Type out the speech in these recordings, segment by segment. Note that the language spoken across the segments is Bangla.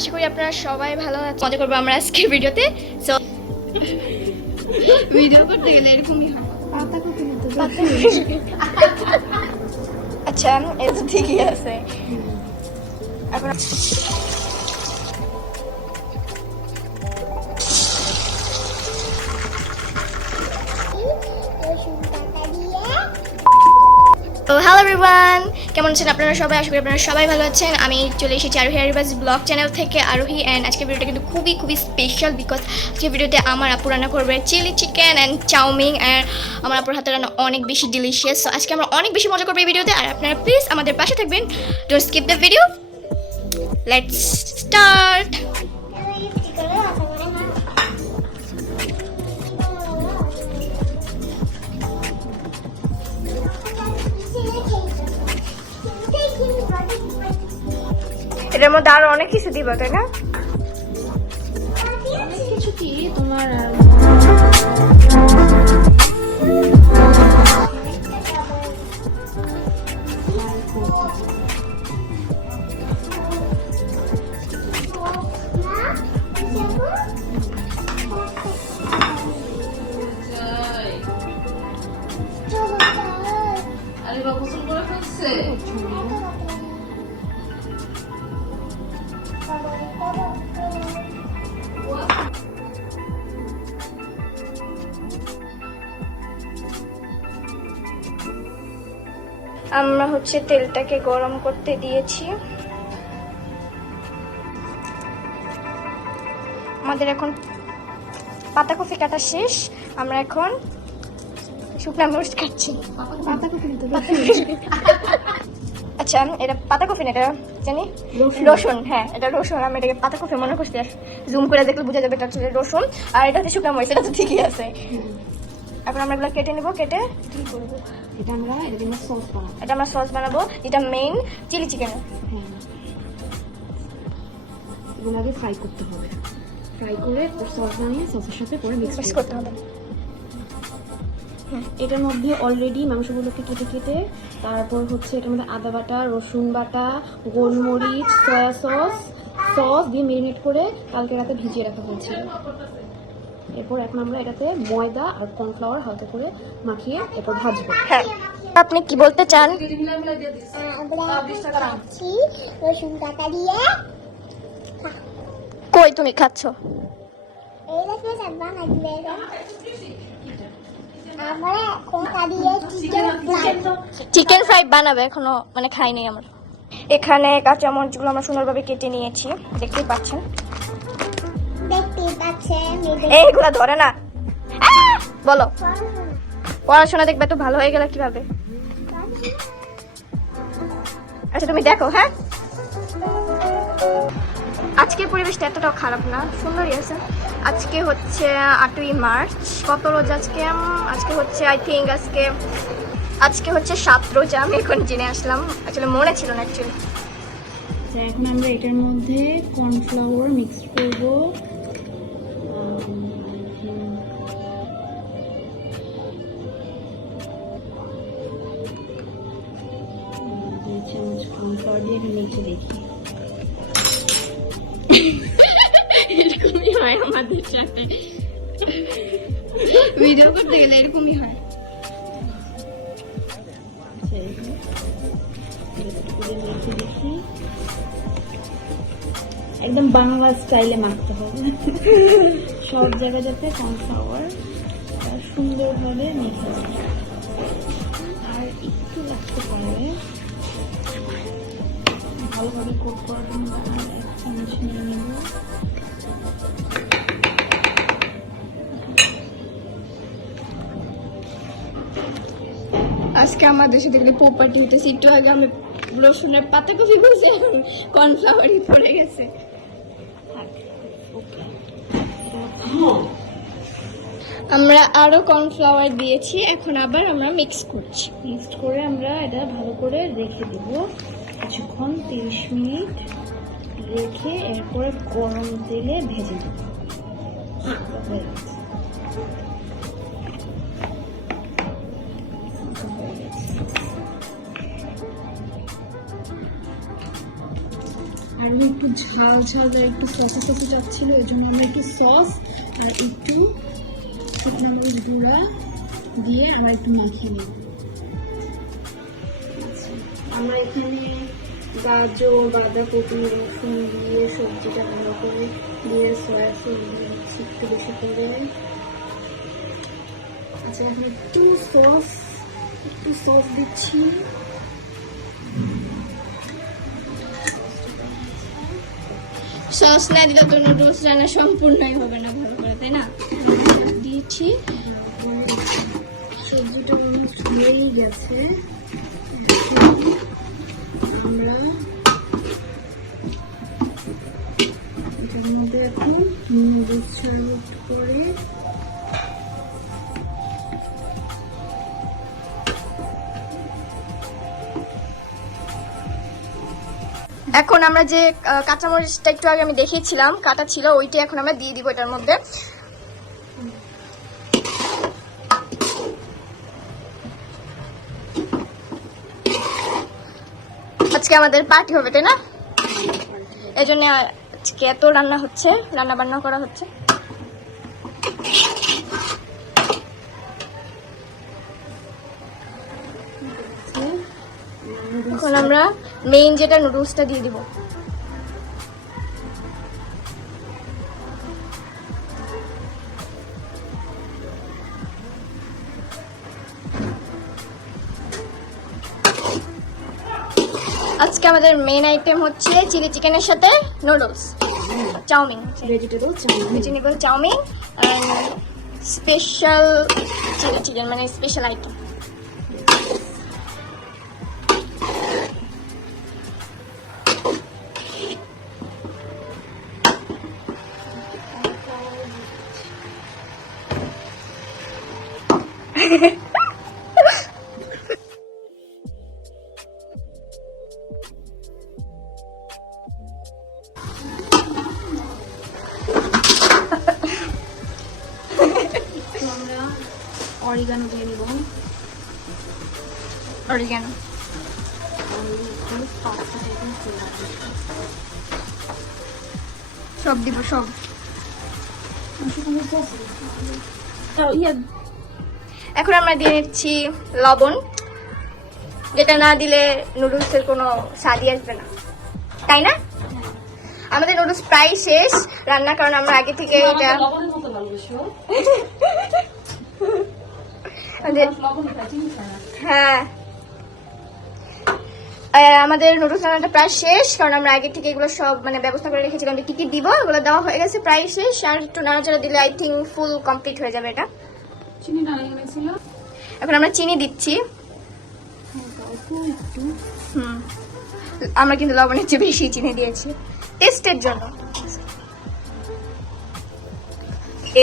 আশা করি আপনারা সবাই ভালো আছেন। মজা করব আমরা আজকের ভিডিওতে। সো ভিডিও করতে গেলে এরকমই হয়। আচ্ছা এটা ঠিকই আছে। এখন তো হ্যালো এভরিওয়ান কেমন আছেন আপনারা সবাই? আশা করি আপনারা সবাই ভালো আছেন। আমি চলে এসেছি আরোহী আরিবাস ব্লগ চ্যানেল থেকে। আরোহী অ্যান্ড আজকের ভিডিওটা কিন্তু খুবই খুবই স্পেশাল বিকজ আজকের ভিডিওতে আমার আপু রান্না করবে chilli chicken and chow mein and আমার আপুর হাতে রান্না অনেক বেশি ডিলিশিয়াস সো আজকে আমরা অনেক বেশি মজা করব এই ভিডিওতে আর আপনারা প্লিজ আমাদের পাশে থাকবেন। Don't skip the video let's start এটার মধ্যে আরও অনেক কিছু দিব তাই না? কিছু কি? তোমার হচ্ছে তেলটাকে গরম করতে দিয়েছি। আমাদের এখন পাতা কফি কাটা শেষ। আমরা এখন শুকনা মরিচ নিতে আচ্ছা এটা পাতা কফি না এটা জানি? রসুন। হ্যাঁ এটা রসুন। আমি এটাকে পাতা কফি মনে করছি জুম করে দেখলে বোঝা যাবে এটা হচ্ছে রসুন। আর এটা হচ্ছে শুকনা মরিচ এটা তো ঠিকই আছে। এখন আমরা এগুলো কেটে নিব কেটে কি করব? এটা আমরা এটা সস বানাবো। এটা আমরা সস বানাবো এটা মেইন চিলি চিকেন হ্যাঁ। এগুলো আগে ফ্রাই করতে হবে। ফ্রাই করে সস বানিয়ে সসের সাথে পরে মিক্স করতে করতে হবে। এটার মধ্যে অলরেডি মাংসগুলোকে কেটে কেটে তারপর হচ্ছে এটার মধ্যে আদা বাটা রসুন বাটা গোলমরিচ সয়া সস সস দিয়ে মেরিনেট করে কালকে রাতে ভিজিয়ে রাখা হয়েছিল। এরপর এখন আমরা এটাতে ময়দা আর কর্নফ্লাওয়ার হালকা করে মাখিয়ে এরপর ভাজবো। হ্যাঁ। আপনি কি বলতে চান? রসুন কাটা দিয়ে কই তুমি খাচ্ছ? চিকেন ফ্রাই বানাবে এখনও মানে খাইনি নাই আমার। এখানে কাঁচা মরিচগুলো আমরা সুন্দরভাবে কেটে নিয়েছি দেখতেই পাচ্ছেন। এইগুলো ধরে না। বলো। পড়াশোনা দেখবে তো ভালো হয়ে গেলে কীভাবে? আচ্ছা তুমি দেখো হ্যাঁ? আজকের পরিবেশটা এতটাও খারাপ না, সুন্দরই আছে। আজকে হচ্ছে আটই মার্চ, কত রোজ আজকে? আজকে হচ্ছে আই থিঙ্ক আজকে আজকে হচ্ছে সাত রোজা, আমি এখন জেনে আসলাম। আসলে মনে ছিল না অ্যাকচুয়ালি এখন আমরা এটার মধ্যে কর্নফ্লাওয়ার মিক্স করব। এটা মেখে দেখি এরকমই হয় আমাদের সাথে। ভিডিও করতে গেলে এরকমই হয়। এখানে একদম বাংলা স্টাইলে মাখতে হবে। সব জায়গায় যাতে কর্নফ্লাওয়ার সুন্দরভাবে মেখে আর একটু লাগতে পারে ভালোভাবে কোট করার জন্য আর এক চামচ নিয়ে নেব। আজকে আমাদের সাথে দেখলে পোপাটি হইতেছে, একটু আগে আমি রসুনের পাতা কপি কফি এখন কর্নফ্লাওয়ারই পড়ে গেছে। আমরা আরও কর্নফ্লাওয়ার দিয়েছি, এখন আবার আমরা মিক্স করছি। মিক্সড করে আমরা এটা ভালো করে রেখে দেব। কিছুক্ষণ তিরিশ মিনিট রেখে এরপরে গরম তেলে ভেজে। আর আরও একটু ঝাল ঝাল একটু সসে সসে চাচ্ছিল এর জন্য আমরা একটু সস আর একটু শুকনো মরিচ গুঁড়া দিয়ে আমরা একটু মাখিয়ে নিই আমরা এখানে গাজর বাঁধাকপি রসুন দিয়ে সবজিটা ভালো করে দিয়ে সয়া সস দিচ্ছি একটু বেশি করে। আচ্ছা এখন একটু সস একটু সস দিচ্ছি। সস না দিলে তো নুডলস রান্না সম্পূর্ণই হবে না ভালো করে তাই না? দিয়েছি। সবজিটা গেছে। এটার মধ্যে এখন করে এখন আমরা যে কাঁচামরিচটা একটু আগে আমি দেখিয়েছিলাম, কাটা ছিল, ওইটা এখন আমরা দিয়ে দিব এটার মধ্যে। আজকে আমাদের পার্টি হবে, তাই না? এই জন্য আজকে এত রান্না হচ্ছে রান্না বান্না করা হচ্ছে। এখন আমরা মেইন যেটা নুডলসটা দিয়ে দিব। আমাদের মেইন আইটেম হচ্ছে চিলি চিকেনের সাথে noodles chow mein vegetable chow mein vegetable chow mein special chilli chicken মানে স্পেশাল আইটেম তো অরিগানো দিয়ে নিব। অরিগানো সব দিব, সব। এখন আমরা দিয়ে নিচ্ছি লবণ। যেটা না দিলে নুডলসের কোনো স্বাদই আসবে না। তাই না? আমাদের নুডলস প্রায় শেষ। রান্না কারণ আমরা আগে থেকে এটা লবণের মতো ভালোবাসো আমাদের- লবণ খাই চিনি খাই না হ্যাঁ। আমাদের নুডলস রান্নাটা প্রায় শেষ কারণ আমরা আগে থেকে এগুলো সব মানে ব্যবস্থা করে রেখেছিলাম যে কি কি দিব এগুলো দেওয়া হয়ে গেছে প্রায় শেষ। আর একটু নাড়াচাড়া দিলে আই থিঙ্ক ফুল কমপ্লিট হয়ে যাবে এটা। এখানে আমরা চিনি দিচ্ছি। হুম। আমরা কিন্তু লবণের চেয়ে বেশি চিনি দিয়েছি। টেস্টের জন্য।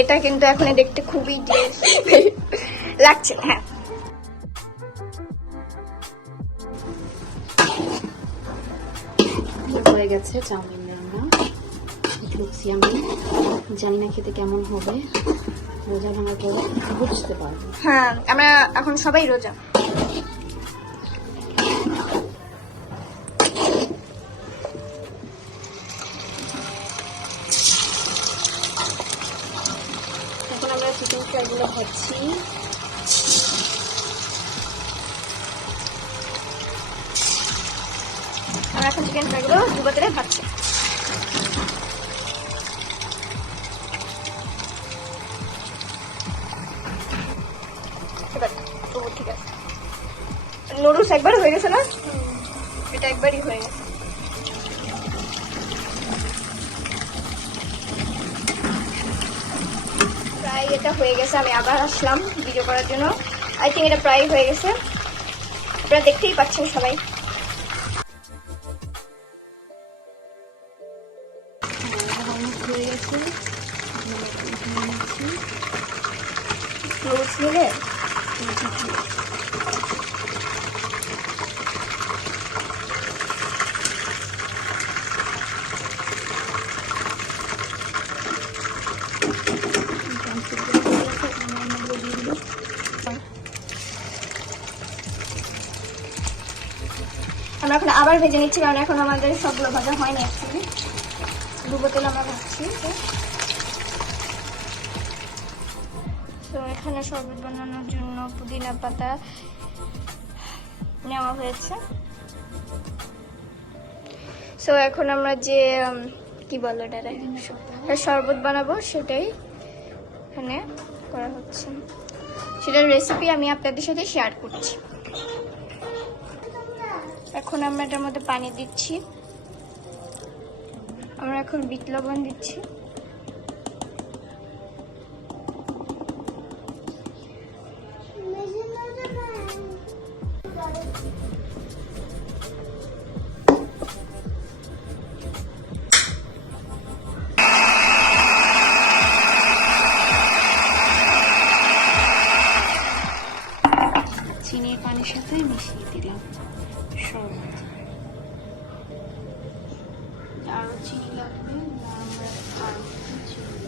এটা কিন্তু এখন দেখতে খুবই লাগছে হ্যাঁ। হয়ে গেছে চাউমিন রান্না। লুকসি আমি জানি না খেতে কেমন হবে। রোজা ভাঙার পরে বুঝতে পারব। হ্যাঁ আমরা এখন সবাই রোজা। এখন চিকেন ফ্রাইগুলো বোতলে ভাজছি। ঠিক আছে। নুডলস একবার হয়ে গেছে না? এটা একবারই হয়ে গেছে। প্রায় এটা হয়ে গেছে, আমি আবার আসলাম ভিডিও করার জন্য। আই থিঙ্ক এটা প্রায় হয়ে গেছে। আপনারা দেখতেই পাচ্ছেন সবাই। আবার ভেজে নিচ্ছি, কারণ এখন আমাদের সবগুলো ভাজা হয়নি অ্যাকচুয়ালি ডুবো তেল আমরা ভাজছি তো এখানে শরবত বানানোর জন্য পুদিনা পাতা নেওয়া হয়েছে। সো এখন আমরা যে কি বলো এটারে শরবত বানাবো সেটাই এখানে করা হচ্ছে। সেটার রেসিপি আমি আপনাদের সাথে শেয়ার করছি। এখন আমরা এটার মধ্যে পানি দিচ্ছি। আমরা এখন বিট লবণ দিচ্ছি।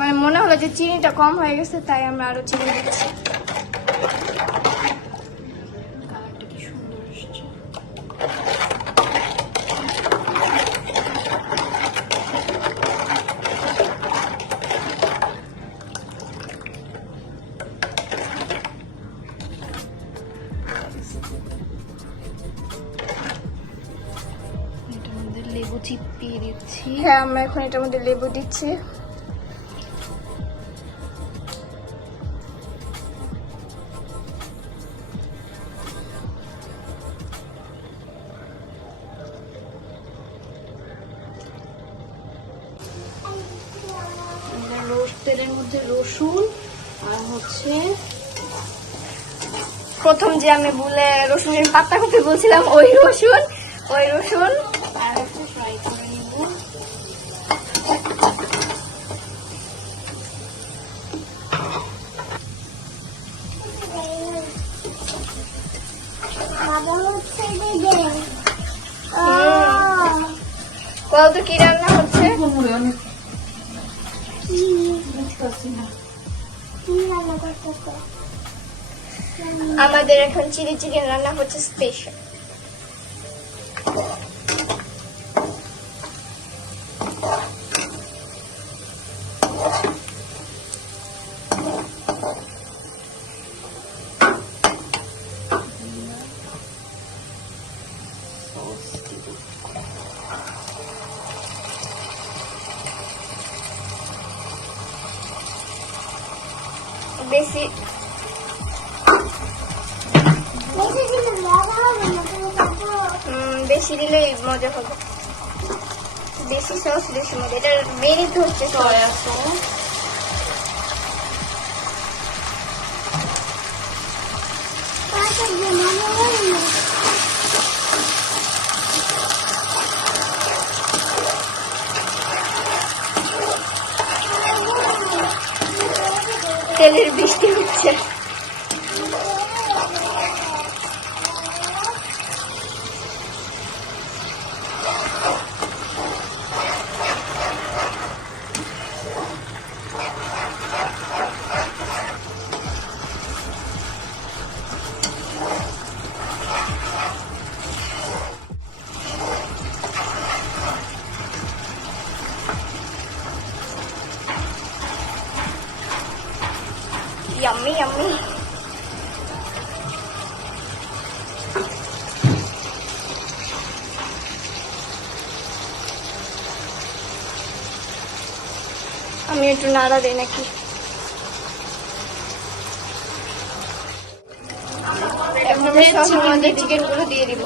মানে মনে হলো যে চিনিটা কম হয়ে গেছে, তাই আমরা আরও চিনি দিচ্ছি। লেবু চিপিয়ে দিচ্ছি। হ্যাঁ আমরা এখন এটার মধ্যে লেবু দিচ্ছি। মধ্যে রসুন আর হচ্ছে প্রথম যে আমি বলে রসুনের পাতা করতে বলছিলাম ওই রসুন ওই রসুন। আর একটু ফ্রাই করে নিব। বাবা হচ্ছে দিদি ও বলতো কি রান্না হচ্ছে? আমাদের এখন চিলি চিকেন রান্না হচ্ছে স্পেশাল বেশি। বেশি দিলে মজা হবে বেশি দিলেই মজা হবে। বেশি সস বেশি মজা। এটা মেরিট তো হচ্ছে soya sauce. delirmiştim içeri. Yummy yummy. আমি একটু নাড়া দিই নাকি? আমরা চিকেনগুলো দিয়ে দিব।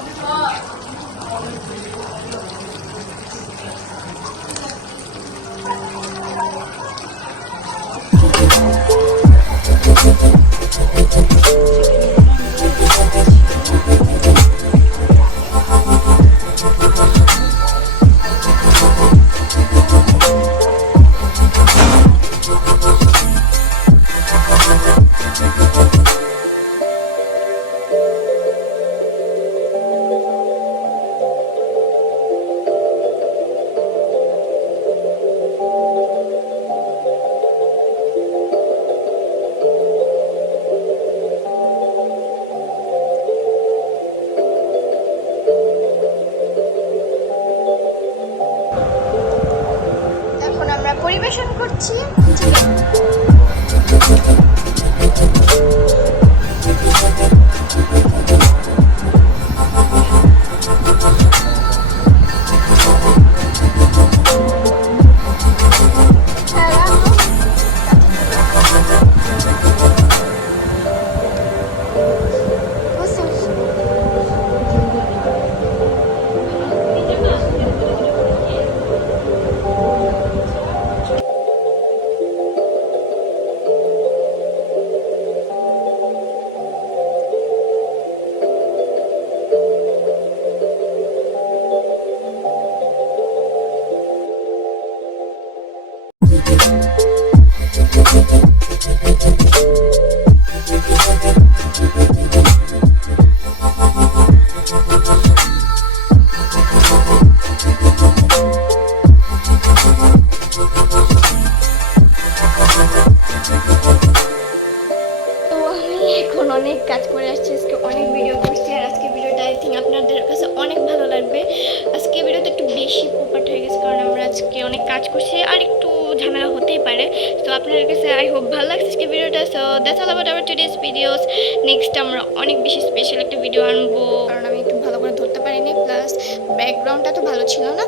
টুডেস ভিডিওস নেক্সট আমরা অনেক বেশি স্পেশাল একটা ভিডিও আনব। কারণ আমি একটু ভালো করে ধরতে পারিনি প্লাস ব্যাকগ্রাউন্ডটা তো ভালো ছিল না।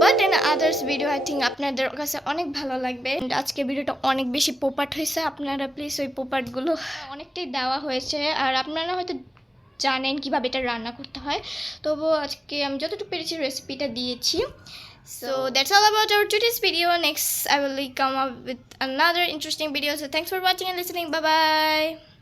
But in others video I think আপনাদের কাছে অনেক ভালো লাগবে। আজকে ভিডিওটা অনেক বেশি পোপাট হয়েছে। আপনারা প্লিজ ওই পোপাটগুলো অনেকটাই দেওয়া হয়েছে। আর আপনারা হয়তো জানেন কীভাবে এটা রান্না করতে হয়। তবুও আজকে আমি যতটুকু পেরেছি রেসিপিটা দিয়েছি। So that's all about our today's video. Next, I will come up with another interesting video. So thanks for watching and listening. Bye bye.